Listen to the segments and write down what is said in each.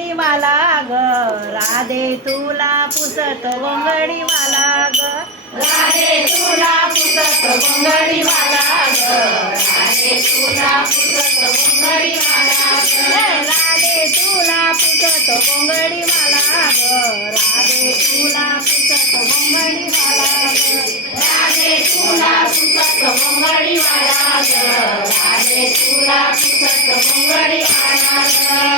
गोंगडी वाला ग. राधे तुला पुसत गोंगडी वाला ग. राधे तुला पुसत गोंगडी वाला ग. राधे तुला पुसत गोंगडी वाला ग. राधे तुला पुसत गोंगडी वाला ग. राधे तुला पुसत गोंगडी वाला ग. राधे तुला पुसत गोंगडी वाला ग. राधे तुला पुसत गोंगडी वाला ग.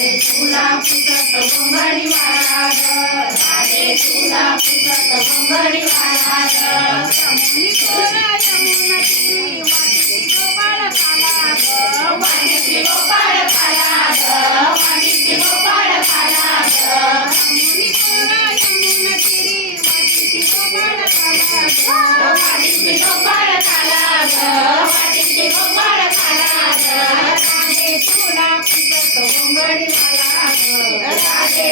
राधे तुला पुसत कोंबडी महाराज. राधे तुला पुसत कोंबडी महाराज.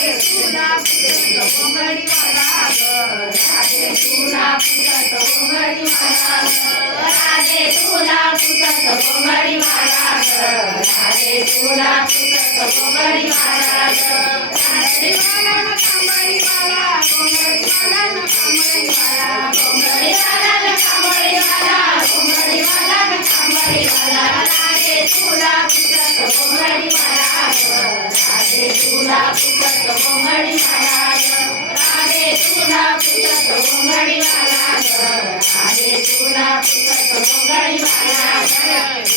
तुला पुजत ओंगडीवर राग राधे तुला पुजत ओंगडी Yeah.